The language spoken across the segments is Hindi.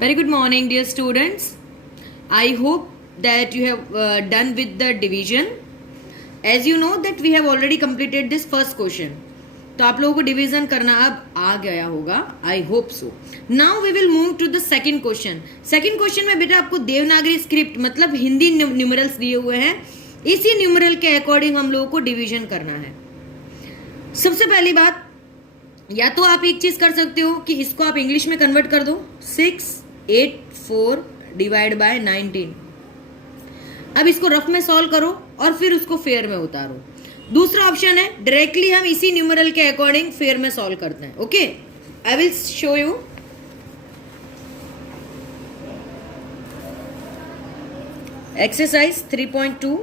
Very good morning, dear students. I hope that you have done with the division. As you know that we have already completed this first question. तो आप लोगों को डिवीजन करना अब आ गया होगा. I hope so. Now we will move to the second question. Second question में बेटा आपको देवनागरी स्क्रिप्ट मतलब हिंदी न्यूमरल्स दिए हुए हैं. इसी न्यूमरल के अकॉर्डिंग हम लोगों को डिवीजन करना है. सबसे पहली बात, या तो आप एक चीज कर सकते हो कि इसको आप इंग्लिश में कन्वर्ट कर दो. 684 डिवाइड बाय 19. अब इसको रफ में सॉल्व करो और फिर उसको फेयर में उतारो. दूसरा ऑप्शन है डायरेक्टली हम इसी न्यूमरल के अकॉर्डिंग फेयर में सॉल्व करते हैं. Okay, I will show you. Exercise 3.2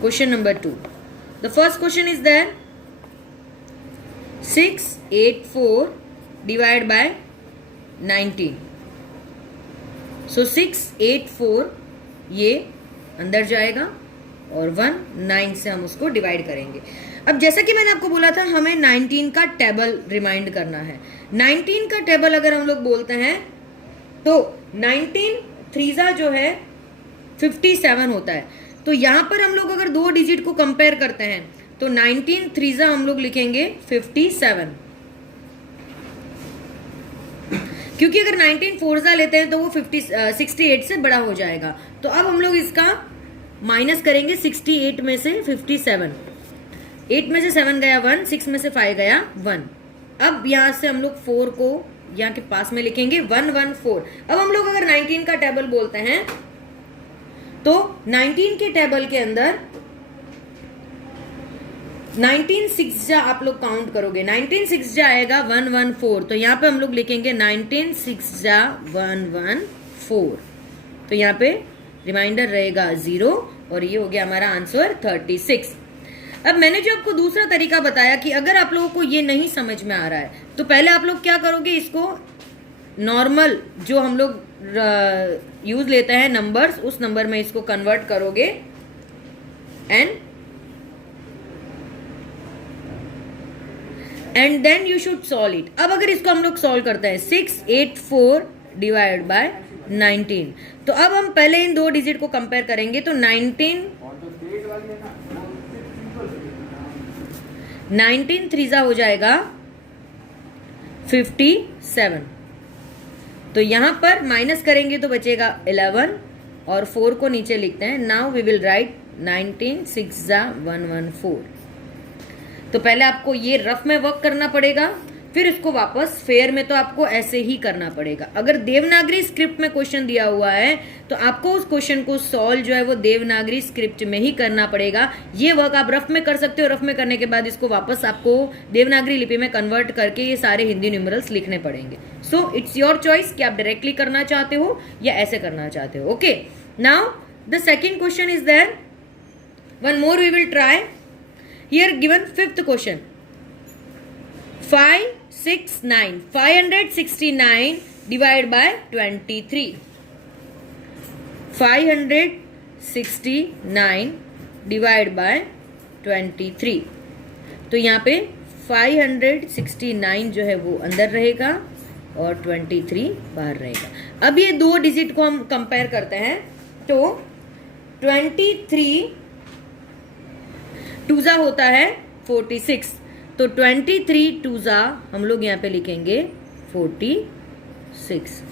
question number 2. The first question is there 684 divide by 19. So 684 ये अंदर जाएगा और 9 से हम उसको डिवाइड करेंगे. अब जैसा कि मैंने आपको बोला था हमें 19 का टेबल रिमाइंड करना है. 19 का टेबल अगर हम लोग बोलते हैं तो 19 थ्रीजा जो है 57 होता है. तो यहां पर हम लोग अगर दो डिजिट को कंपेयर करते हैं तो 19 थ्रीजा हम लोग लिखेंगे 57, क्योंकि अगर 19 फोरजा लेते हैं तो वो 68 से बड़ा हो जाएगा. तो अब हम लोग इसका माइनस करेंगे 68 में से 57. 8 में से 7 गया 1, 6 में से 5 गया 1. अब यहां से हम लोग 4 को यहाँ के पास में लिखेंगे 114. अब हम लोग अगर 19 का टेबल बोलते हैं तो 19 के टेबल के अंदर 19 6 जा आप लोग काउंट करोगे. 19 6 जा आएगा 114. तो यहाँ पे हम लोग लिखेंगे 19 6 जा 114. तो यहाँ पे रिमाइंडर रहेगा 0 और ये हो गया हमारा आंसर 36. अब मैंने जो आपको दूसरा तरीका बताया कि अगर आप लोगों को ये नहीं समझ में आ रहा है तो पहले आप लोग क्या करोगे, इसको नॉर्मल जो हम लोग यूज लेते हैं नंबर्स, उस नंबर में इसको कन्वर्ट करोगे and then you should solve it. अब अगर इसको हम लोग सॉल्व करते हैं 684 डिवाइड बाय 19. तो अब हम पहले इन दो डिजिट को कंपेयर करेंगे तो 19 थ्रीजा हो जाएगा 57. तो यहां पर माइनस करेंगे तो बचेगा 11 और 4 को नीचे लिखते हैं. नाउ वी विल राइट 19 6 जा 114. तो पहले आपको ये रफ में वर्क करना पड़ेगा, फिर इसको वापस फेयर में तो आपको ऐसे ही करना पड़ेगा. अगर देवनागरी स्क्रिप्ट में क्वेश्चन दिया हुआ है तो आपको उस क्वेश्चन को सॉल्व जो है वो देवनागरी स्क्रिप्ट में ही करना पड़ेगा. ये वर्क आप रफ में कर सकते हो. रफ में करने के बाद इसको वापस आपको देवनागरी लिपि में कन्वर्ट करके ये सारे हिंदी न्यूमरल्स लिखने पड़ेंगे. सो इट्स योर चॉइस कि आप डायरेक्टली करना चाहते हो या ऐसे करना चाहते हो. Okay, now the second question is there. One more we will try. Here given fifth question 569 divided by 23. 569 divided by 23. तो यहाँ पे 569 जो है वो अंदर रहेगा और 23 बाहर रहेगा. अब ये दो डिजिट को हम कंपेयर करते हैं तो 23 टूजा होता है 46. तो 23 टूजा हम लोग यहाँ पे लिखेंगे 46.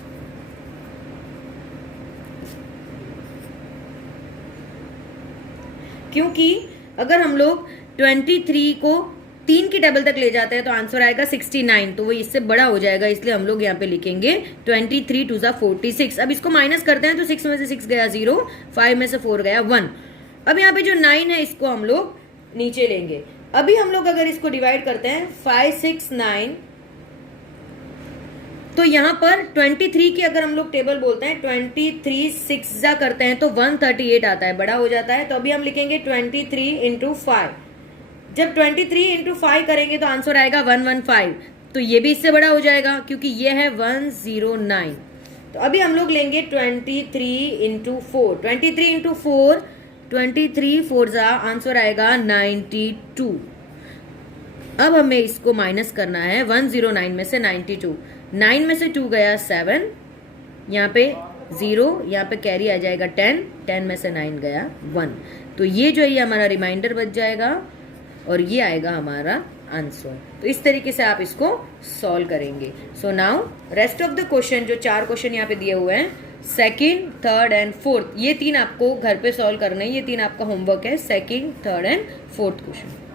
क्योंकि अगर हम लोग 23 को 3 की टेबल तक ले जाते हैं तो आंसर आएगा 69. तो वो इससे बड़ा हो जाएगा, इसलिए हम लोग यहाँ पे लिखेंगे 23 टूजा 46. अब इसको माइनस करते हैं तो 6 में से 6 गया 0, 5 में से 4 गया 1. अब यहाँ पे जो 9 है इसको हम लोग नीचे लेंगे. अभी हम लोग अगर इसको डिवाइड करते हैं 569 तो यहां पर 23 की अगर हम लोग टेबल बोलते हैं 23 6 जा करते हैं तो 138 आता है, बड़ा हो जाता है. तो अभी हम लिखेंगे 23 इंटू 5. जब 23 इंटू 5 करेंगे तो आंसर आएगा 115. तो ये भी इससे बड़ा हो जाएगा क्योंकि ये है 109. तो अभी हम लोग लेंगे 23 इंटू 4. 23 इंटू 4 23 4 जा आंसर आएगा 92. अब हमें इसको माइनस करना है 109 में से 92. 9 में से 2 गया 7, यहाँ पे 0, यहाँ पे कैरी आ जाएगा 10, 10 में से 9 गया 1। तो ये जो है ये हमारा रिमाइंडर बच जाएगा और ये आएगा हमारा आंसर। तो इस तरीके से आप इसको सॉल्व करेंगे। So now rest of the question, जो 4 क्वेश्चन यहाँ पे दिए हुए हैं, सेकंड, थर्ड एंड फोर्थ, ये 3 आपको घर पे सॉल्व करना है। ये 3 आपका होमवर्क है, second, third and fourth question.